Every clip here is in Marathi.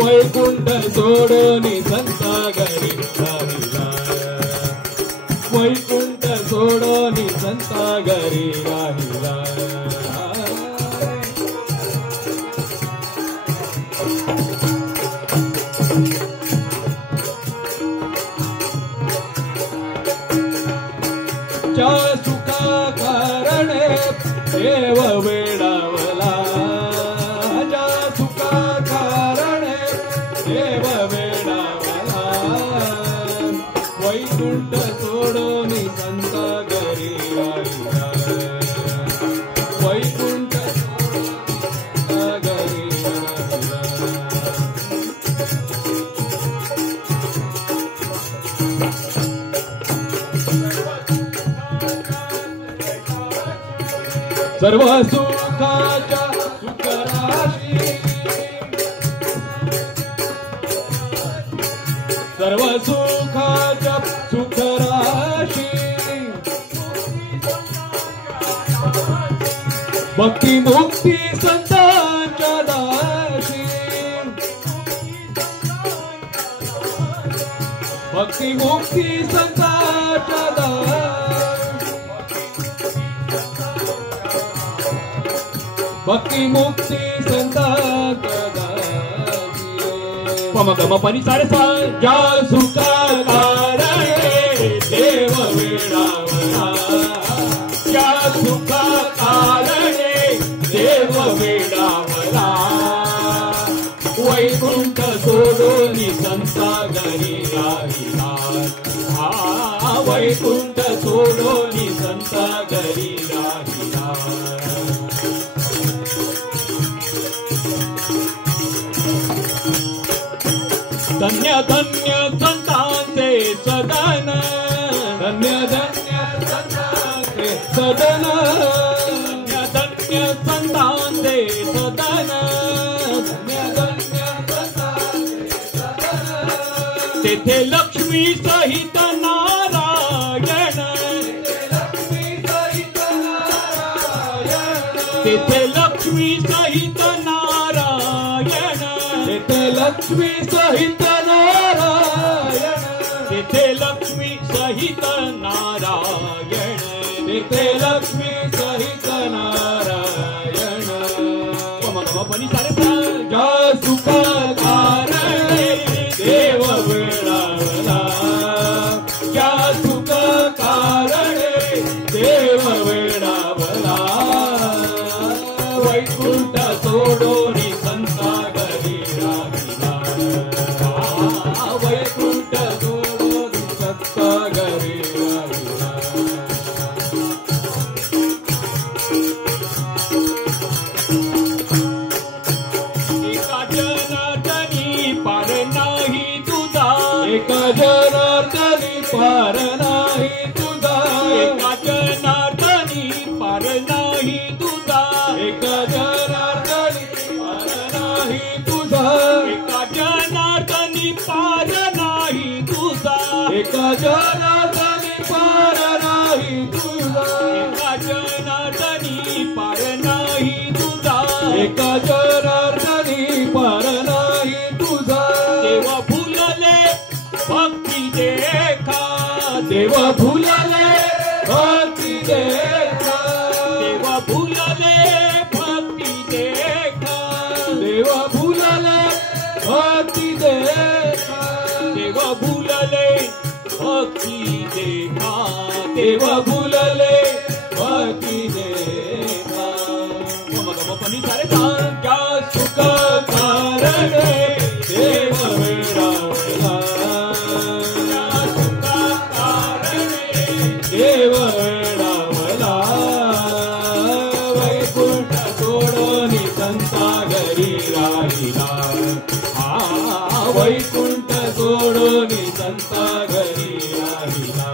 वैकुंठ सोडोनी संता घरी राहिला, वैकुंठ सोडोनी संता घरी राहिला. ज्या सुखा कारणे देव वेडावला, ज्या सुखा कारणे देव वेडावला, वैकुंठ सोडोनी संता घरी राहिला, वैकुंठ संता घरी राहिला. सर्व सुखाच्या सुखराशी, सर्व सुखाच्या सुखराशी, भक्ती मुक्ती संतांच्या दाशी, भक्ती मुक्ती संतांच्या दाशी, भक्ती मुक्ती संतात पमगम परिसारसा. ज्या सुखा कारणे देव वेडावला, ज्या सुखा कारणे देव वेडावला, वैकुंठ सोडोनी संता घरी राहिला, वैकुंठ सोडोनी संता घरी राहिला. धन्य धन्य संतांचे सदन, धन्य धन्य संतांचे सदन, धन्य धन्य संतांचे सदन, धन्य धन्य संतांचे सदन. तेथे लक्ष्मी सहित नारायण, तेथे लक्ष्मी सहित नारायण, तेथे लक्ष्मी सहित नारायण, तेथे लक्ष्मी सहित नारायण, तेथे लक्ष्मी सहित नारायण. पमगम परिसारसा. ज्या सुखा कारणे देव वेडावला, ज्या सुखा कारणे देव वेडावला, वैकुंठ सोडोनी संता घरी राहिला, वैकुंठ सोडोनी संता घरी राहिला. एका जनार्दनी पार नाही तुझा, एका जनार्दनी पार नाही तुझा, एका जनार्दनी पार नाही तुझा, एका जनार्दनी पार नाही तुझा, एका जनार्दनी पार नाही तुझा, एका जनार्दनी पार नाही तुझा, एका जनार्दनी पार नाही तुझा, एका जनार्दनी पार नाही तुझा. देव फुलले भक्ती देखा, देव फुलले भक्ती देखा, देव फुलले भक्ती देखा, देव फुलले भक्ती देखा, देव फुलले भक्ती देखा, देव फुलले भक्ती देखा. मगम परिसारसा. ज्या सुख कारणे देव वेडावला, ज्या सुख कारणे देव वेडावला, वैकुंठ सोडोनी संता घरी राहिला, वैकुंठ सोडोनी संता घरी राहिला,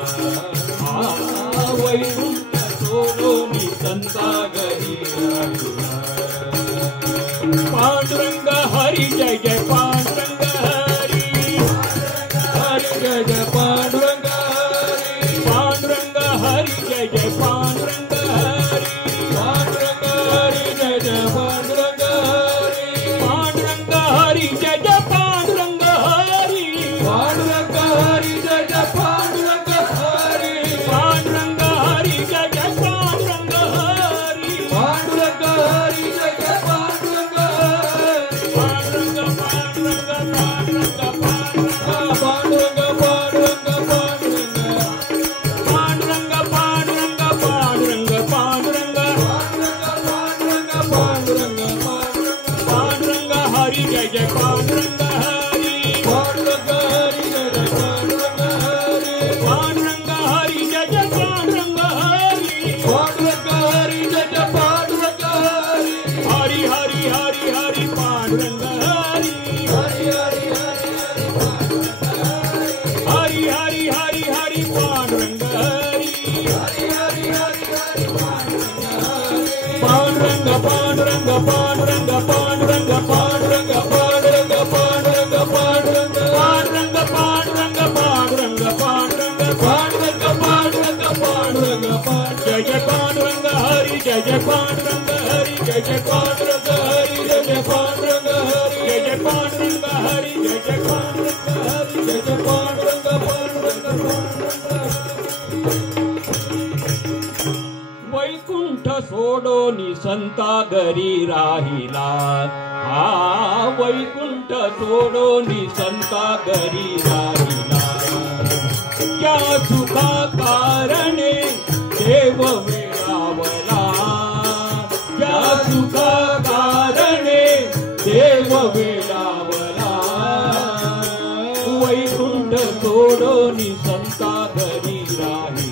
वैकुंठ सोडोनी संता घरी राहिला पांडुरंग हरी जय जय पांडुरंग हरी हरी जय जय पांडुरंग हरी पांडुरंग हरी जय जय पांडुरंग हरी पांडुरंग हरी जय जय पांडुरंग हरी पांडुरंग हरी जय जय पांडुरंग हरी पांडुरंग हरी जय जय पांडुरंग हरी पांडुरंग हरी जय जय पांडुरंग हरी पांडुरंग हरी जय जय पांडुरंग हरी पांडुरंग पांडुरंग पांडुरंग पांडुरंग पांडुरंग पांडुरंग पांडुरंग पांडुरंग पांडुरंग पांडुरंग पांडुरंग पांडुरंग हरी जय जय पांडुरंग हरी पांडुरंग हरी जय जय पांडुरंग हरी पांडुरंग हरी जय जय पांडुरंग हरी पांडुरंग हरी जय जय पांडुरंग हरी हरी हरी हरी हरी पांडुरंग हरी हरी हरी हरी हरी हरी हरी पांडुरंग हरी हरी हरी हरी हरी पांडुरंग पांडुरंग पांडुरंग पांडुरंग पांडुरंग पांडुरंग पांडुरंग पांडुरंग पांडुरंग पांडुरंग पांडुरंग पांडुरंग पांडुरंग पांडुरंग पांडुरंग जय जय पांडुरंग हरी जय जय पांडुरंग हरी जय जय पांडुरंग हरी जय जय पांडुरंग हरी जय जय पांडुरंग हरी जय जय पांडुरंग हरी जय जय पांडुरंग वैकुंठ सोडोनी संता घरी राहिला हा वैकुंठ सोडोनी संता घरी राहिला या सुखा कारणे देव वेळावला या सुखा कारणे देव वेळावला वैकुंठ सोडोनी संता घरी राहिला